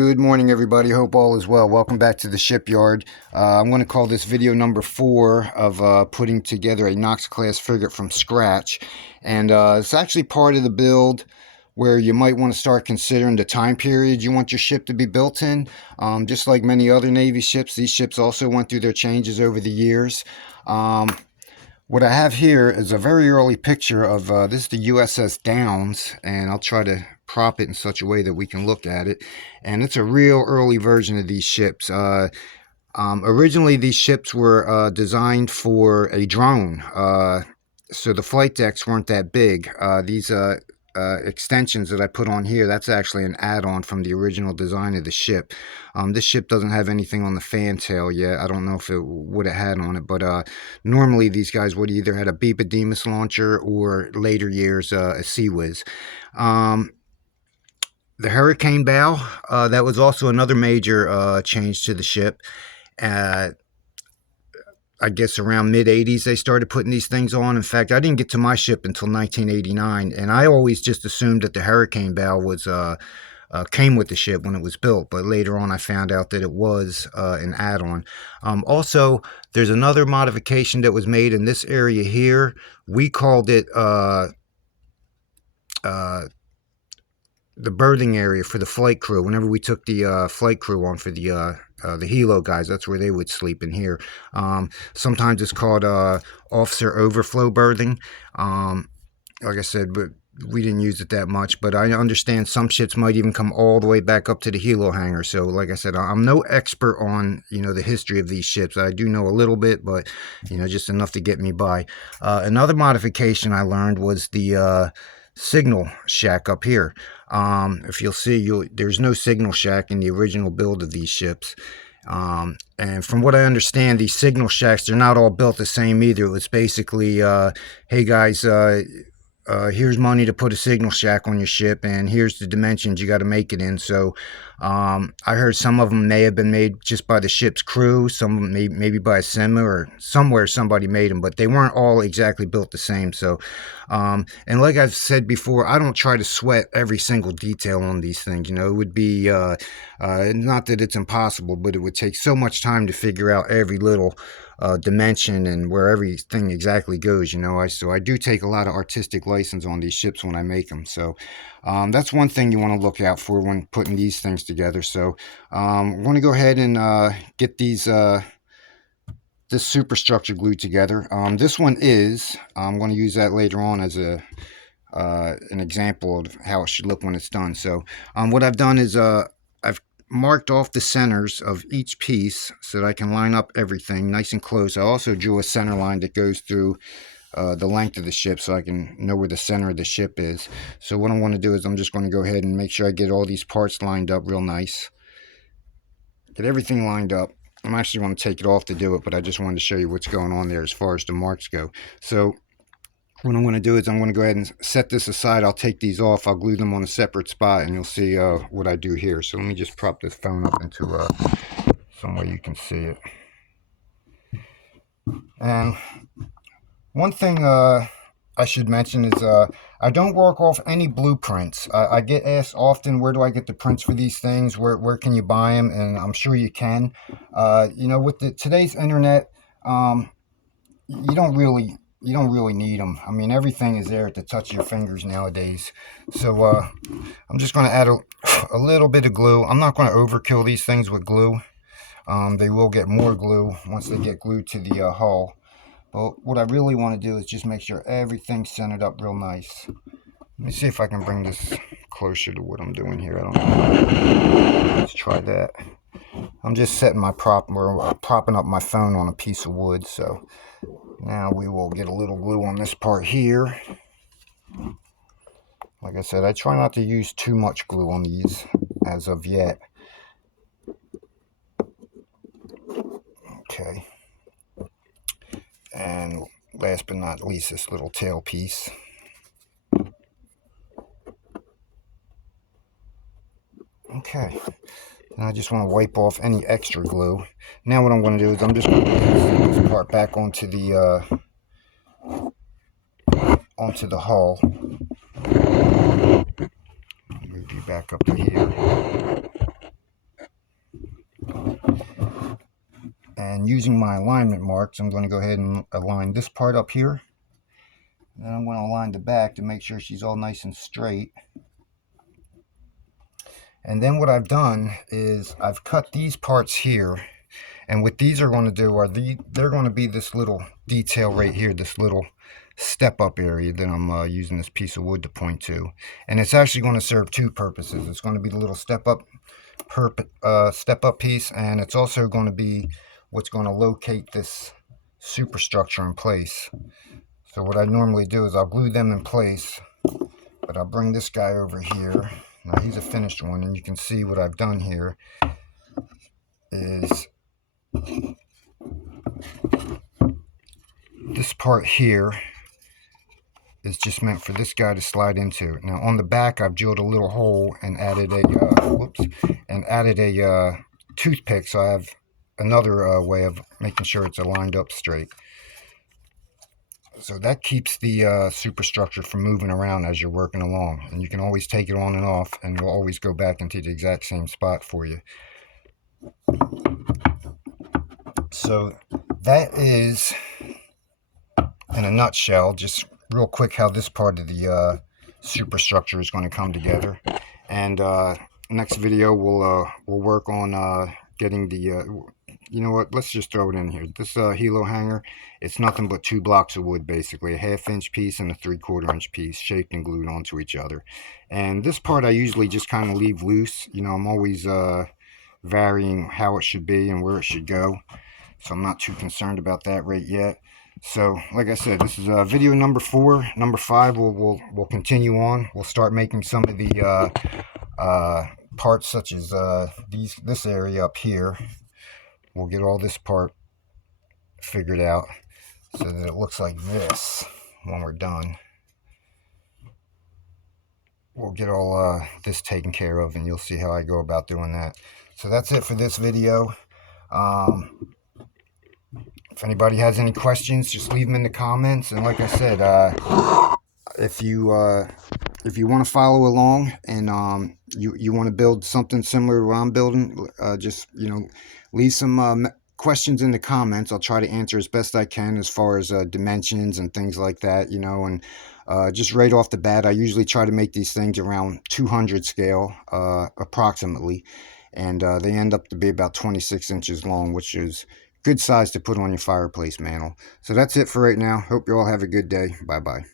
Good morning, everybody. Hope all is well. Welcome back to the shipyard. I'm going to call this video number 4 of putting together a Knox class frigate from scratch. And it's actually part of the build where you might want to start considering the time period you want your ship to be built in. Just like many other Navy ships, these ships also went through their changes over the years. What I have here is a very early picture of this is the USS Downs, and I'll try to prop it in such a way that we can look at it. And it's a real early version of these ships. Originally, these ships were designed for a drone, so the flight decks weren't that big. These extensions that I put on here, that's actually an add-on from the original design of the ship. This ship doesn't have anything on the fantail yet. I don't know if it would have had on it, but normally these guys would either had a Beepademus launcher or later years a Sea Whiz. The hurricane bow, that was also another major change to the ship. I guess around mid-80s they started putting these things on. In fact, I didn't get to my ship until 1989, and I always just assumed that the hurricane bow was came with the ship when it was built, but later on I found out that it was an add-on. Also, there's another modification that was made in this area here. We called it the berthing area for the flight crew. Whenever we took the flight crew on for the helo guys, that's where they would sleep in here. Sometimes it's called officer overflow berthing. Like I said, but we didn't use it that much, but I understand some ships might even come all the way back up to the helo hangar. So like I said, I'm no expert on, the history of these ships. I do know a little bit, but, just enough to get me by. Another modification I learned was the signal shack up here. If you'll see, there's no signal shack in the original build of these ships. And from what I understand, these signal shacks, they're not all built the same either. It was basically, hey guys, here's money to put a signal shack on your ship, and here's the dimensions you got to make it in. So I heard some of them may have been made just by the ship's crew, some maybe by a sim or somewhere somebody made them, but they weren't all exactly built the same. So and like I've said before, I don't try to sweat every single detail on these things. It would be not that it's impossible, but it would take so much time to figure out every little dimension and where everything exactly goes. So I do take a lot of artistic license on these ships when I make them. So that's one thing you want to look out for when putting these things together. So we're going to go ahead and get these this superstructure glued together. This one is, I'm going to use that later on as an example of how it should look when it's done. So what I've done is I've marked off the centers of each piece so that I can line up everything nice and close. I also drew a center line that goes through the length of the ship so I can know where the center of the ship is. So what I want to do is I'm just going to go ahead and make sure I get all these parts lined up real nice. Get everything lined up. I'm actually going to take it off to do it, but I just wanted to show you what's going on there as far as the marks go. So what I'm going to do is I'm going to go ahead and set this aside. I'll take these off. I'll glue them on a separate spot, and you'll see what I do here. So let me just prop this phone up into somewhere you can see it. And one thing I should mention is I don't work off any blueprints. I get asked often, where do I get the prints for these things? Where can you buy them? And I'm sure you can. With today's internet, you don't really need them. I mean, everything is there at the touch of your fingers nowadays. So I'm just going to add a little bit of glue. I'm not going to overkill these things with glue. They will get more glue once they get glued to the hull. But what I really want to do is just make sure everything's centered up real nice. Let me see if I can bring this closer to what I'm doing here. I don't know. Let's try that. I'm just setting my propping up my phone on a piece of wood. So now we will get a little glue on this part here. Like I said, I try not to use too much glue on these as of yet. Okay. And last but not least, this little tail piece. Okay. And I just want to wipe off any extra glue. Now what I'm going to do is I'm just going to put this part back onto the hull. Move you back up to here. And using my alignment marks, I'm going to go ahead and align this part up here. Then I'm going to align the back to make sure she's all nice and straight. And then what I've done is I've cut these parts here. And what these are going to do are they're going to be this little detail right here, this little step up area that I'm using this piece of wood to point to. And it's actually going to serve two purposes. It's going to be the little step up piece, and it's also going to be what's going to locate this superstructure in place. So what I normally do is I'll glue them in place, but I'll bring this guy over here. Now he's a finished one, and you can see what I've done here is this part here is just meant for this guy to slide into. Now on the back, I've drilled a little hole and added a toothpick, so I have another way of making sure it's aligned up straight. So that keeps the superstructure from moving around as you're working along, and you can always take it on and off, and it'll always go back into the exact same spot for you. So that is, in a nutshell, just real quick how this part of the superstructure is going to come together. And next video we'll work on getting the you know what, let's just throw it in here. This helo hanger, it's nothing but 2 blocks of wood, basically a 1/2 inch piece and a 3/4 inch piece shaped and glued onto each other. And this part I usually just kind of leave loose. You know, I'm always varying how it should be and where it should go, so I'm not too concerned about that right yet. So like I said, this is video number 4. Number 5 we'll continue on. We'll start making some of the parts, such as this area up here. We'll get all this part figured out so that it looks like this when we're done. We'll get all this taken care of, and you'll see how I go about doing that. So that's it for this video. If anybody has any questions, just leave them in the comments. And like I said, if you want to follow along and you want to build something similar to what I'm building, just leave some questions in the comments. I'll try to answer as best I can as far as dimensions and things like that. And just right off the bat, I usually try to make these things around 200 scale, approximately, and they end up to be about 26 inches long, which is good size to put on your fireplace mantle. So that's it for right now. Hope you all have a good day. Bye bye.